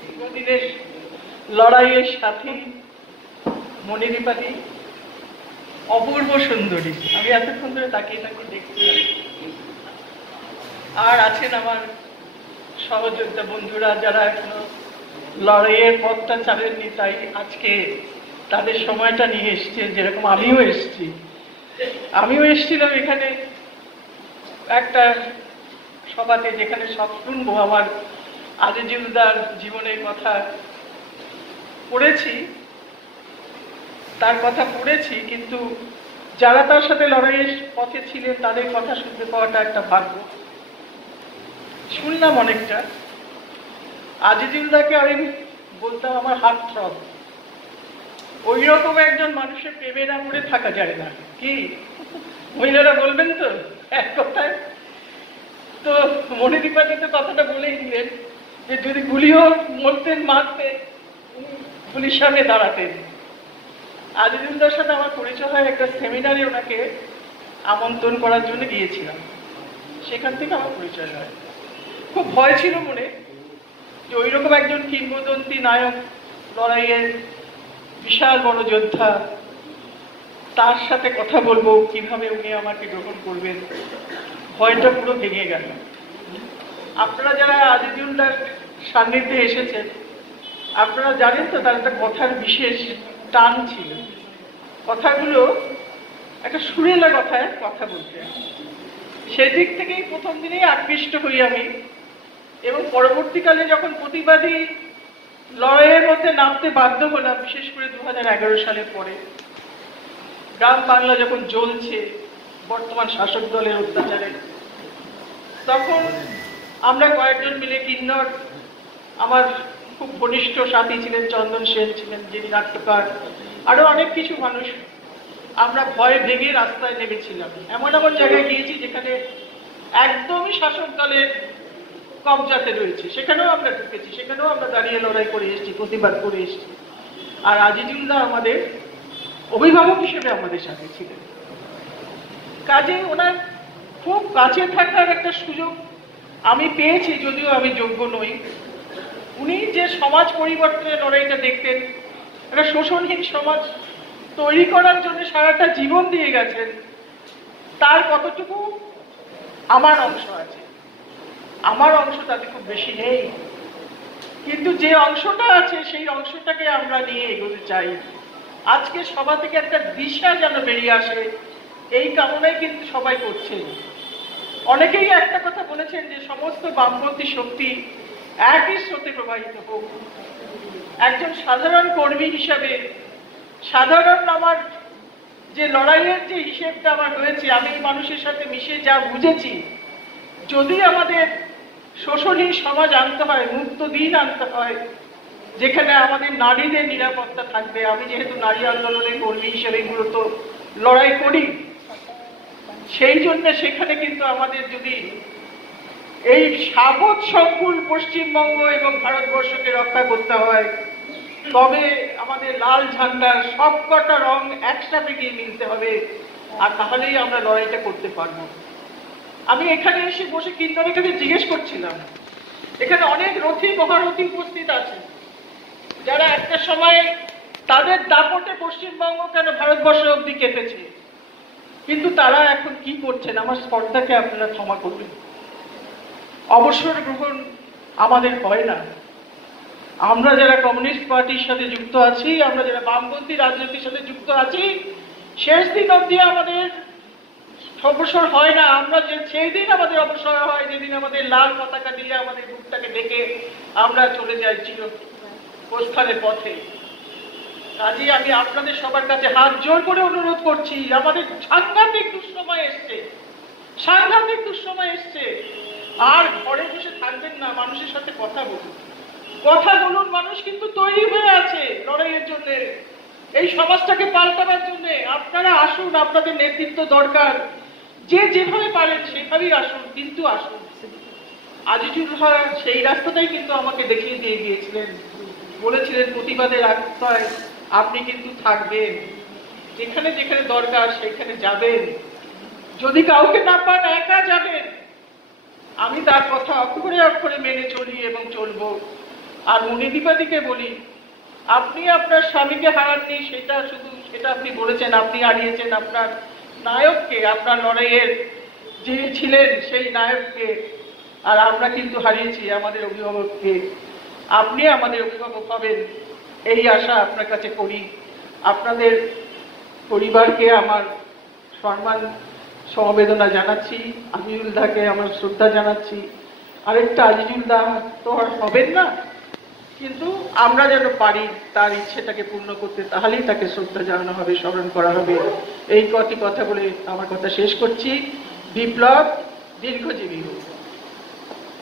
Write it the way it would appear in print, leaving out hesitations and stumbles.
দীর্ঘদিনের লড়াইয়ের সাথী মনিদীপাদি, অপূর্ব সুন্দরী। আমি এতক্ষণ ধরে তাকিয়ে তাকিয়ে দেখছিলাম। আর আছেন আমার সহযোদ্ধা বন্ধুরা, যারা এখনো লড়াইয়ের পথটা চালেননি, তাই আজকে তাদের সময়টা নিয়ে এসছেন। যেরকম আমিও এসেছিলাম এখানে একটা সভাতে, যেখানে সব শুনবো। আমার আজিজুলদার জীবনের কথা পড়েছি, তার কথা পড়েছি, কিন্তু যারা তার সাথে লড়াইয়ের পথে ছিলেন তাদের কথা শুনতে পাওয়াটা একটা ভাগ্য। শুনলাম অনেকটা। আজিজুলদাকে আমি বলতাম আমার হার্ট থ্রব। ওই রকম একজন মানুষের প্রেমে না পড়ে থাকা যায় না। কি মহিলারা বলবেন তো এক কথায়? তো মনিদীপাদি তো কথাটা বলেই দিলেন যে যদি গুলিও মরতেন, মারতেন, পুলিশ সামনে দাঁড়াতেন। আজিজুলদার সাথে আমার পরিচয় হয় একটা সেমিনারে, ওনাকে আমন্ত্রণ করার জন্য গিয়েছিলাম। সেখান থেকে আমার পরিচয় হয়। খুব ভয় ছিল মনে যে ওই রকম একজন কিংবদন্তি নায়ক, লড়াইয়ের বিশাল বড় যোদ্ধা, তার সাথে কথা বলবো, কিভাবে উনি আমাকে গ্রহণ করবেন। ভয়টা পুরো ভেঙে গেল। আপনারা যারা আজিজুলদার সান্নিধ্যে এসেছেন, আপনারা জানেন তো তার একটা কথার বিশেষ টান ছিল। কথাগুলো একটা সুরেলা কথায় কথা বলতে, সেদিক থেকেই প্রথম দিনেই আকৃষ্ট হই আমি। এবং পরবর্তীকালে যখন প্রতিবাদী লড়াইয়ের মধ্যে নামতে বাধ্য হলাম, বিশেষ করে 2011 সালের পরে, গ্রাম বাংলা যখন জ্বলছে বর্তমান শাসক দলের অত্যাচারে, তখন আমরা কয়েকজন মিলে, কিন্নর, আমার খুব ঘনিষ্ঠ সাথী ছিলেন চন্দন সেন ছিলেন, যিনি নাট্যকার, আরো অনেক কিছু মানুষ, আমরা ভয় ভেঙে রাস্তায় নেমেছিলাম। এমন এমন জায়গায় গিয়েছি যেখানে একদমই শাসক দলের কবজাতে রয়েছে, সেখানেও আমরা ঢুকেছি, সেখানেও আমরা দাঁড়িয়ে লড়াই করে এসেছি, প্রতিবাদ করে এসেছি। আর আজিজুলদা আমাদের অভিভাবক হিসেবে আমাদের সাথে ছিলেন। কাজে ওনার খুব কাছে থাকার একটা সুযোগ আমি পেয়েছি, যদিও আমি যোগ্য নই। উনি যে সমাজ পরিবর্তনের লড়াইটা দেখতেন, একটা শোষণহীন সমাজ তৈরি করার জন্য সারাটা জীবন দিয়ে গেছেন, তার কতটুকু আমার অংশ আছে। আমার অংশ তাতে খুব বেশি নেই, কিন্তু যে অংশটা আছে সেই অংশটাকে আমরা নিয়ে এগোতে চাই। আজকে সভা থেকে একটা দিশা যেন বেরিয়ে আসে, এই কামনাই কিন্তু সবাই করছেন। অনেকেই একটা কথা বলেছেন যে সমস্ত বামপন্থী শক্তি একই স্রোতে প্রবাহিত হোক। একজন সাধারণ কর্মী হিসাবে, সাধারণ আমার যে লড়াইয়ের যে হিসেবটা আমার হয়েছে, আমি মানুষের সাথে মিশে যা বুঝেছি, যদি আমাদের শোষণহীন সমাজ আনতে হয়, মুক্ত দিন আনতে হয়, যেখানে আমাদের নারীদের নিরাপত্তা থাকবে। আমি যেহেতু নারী আন্দোলনের কর্মী হিসেবে মূলত লড়াই করি, সেই জন্য সেখানে কিন্তু আমাদের যদি এই সাবধ সংকুল পশ্চিমবঙ্গ এবং ভারতবর্ষকে রক্ষা করতে হয়, তবে আমাদের লাল ঝান্ডার সবকটা রং একসাথে গিয়ে মিলতে হবে, আর তাহলেই আমরা লড়াইটা করতে পারবো। আমি এখানে এসে বসে কিন্নরের কাছে জিজ্ঞেস করছিলাম, এখানে অনেক রথী মহারথী উপস্থিত আছে, যারা একটা সময় তাদের দাপটে পশ্চিমবঙ্গ কেন ভারতবর্ষ অব্দি কেঁপেছে, কিন্তু তারা এখন কি করছেন? আমার স্পর্ধাকে আপনারা ক্ষমা করবেন। অবসর গ্রহণ আমাদের হয় না। আমরা যারা কমিউনিস্ট পার্টির সাথে যুক্ত আছি, আমরা যারা বামপন্থী রাজনীতির সাথে যুক্ত আছি, শেষ দিন অব্দি আমাদের অবসর হয় না। আমরা সেই দিন আমাদের অবসর হয় যেদিন আমাদের লাল পতাকা দিয়ে আমাদের বুকটাকে ডেকে আমরা চলে যাই চির প্রস্থানের পথে। কাজেই আমি আপনাদের সবার কাছে হাত জোর করে অনুরোধ করছি, আমাদের সাংঘাতিক দুঃসময় এসছে, সাংঘাতিক দুঃসময় এসছে। আর ঘরে বসে থাকবেন না, মানুষের সাথে কথা বলুন, কথা বলুন। মানুষ কিন্তু তৈরি হয়ে আছে লড়াইয়ের জন্য, এই সমাজটাকে পাল্টাবার জন্য। আপনারা আসুন, আপনাদের নেতৃত্ব দরকার। যে যেভাবে পারেন সেভাবেই আসুন, কিন্তু আসুন। আজিজুল ভাই সেই রাস্তাটাই কিন্তু আমাকে দেখিয়ে দিয়ে গিয়েছিলেন, বলেছিলেন প্রতিবাদের রাস্তায় আপনি কিন্তু থাকবেন, যেখানে যেখানে দরকার সেখানে যাবেন, যদি কাউকে না পান একা যাবেন। আমি তার কথা অক্ষরে অক্ষরে মেনে চলি এবং চলবো। আর মুনিদীপাদিকে বলি, আপনি আপনার স্বামীকে হারাননি, সেটা আপনি বলেছেন, আপনি হারিয়েছেন আপনার নায়ককে, আপনার লড়াইয়ের যে ছিলেন সেই নায়ককে। আর আমরা কিন্তু হারিয়েছি আমাদের অভিভাবককে। আপনি আমাদের অভিভাবক হবেন এই আশা আপনার কাছে করি। আপনাদের পরিবারকে আমার সম্মান সমবেদনা জানাচ্ছি, আজিজুল দাকে আমার শ্রদ্ধা জানাচ্ছি। আরেকটা আজিজুল দা তো আর হবেন না, কিন্তু আমরা যেন পারি তার ইচ্ছেটাকে পূর্ণ করতে, তাহলেই তাকে শ্রদ্ধা জানানো হবে, স্মরণ করা হবে। এই কটি কথা বলে আমার কথা শেষ করছি। বিপ্লব দীর্ঘজীবী হোক।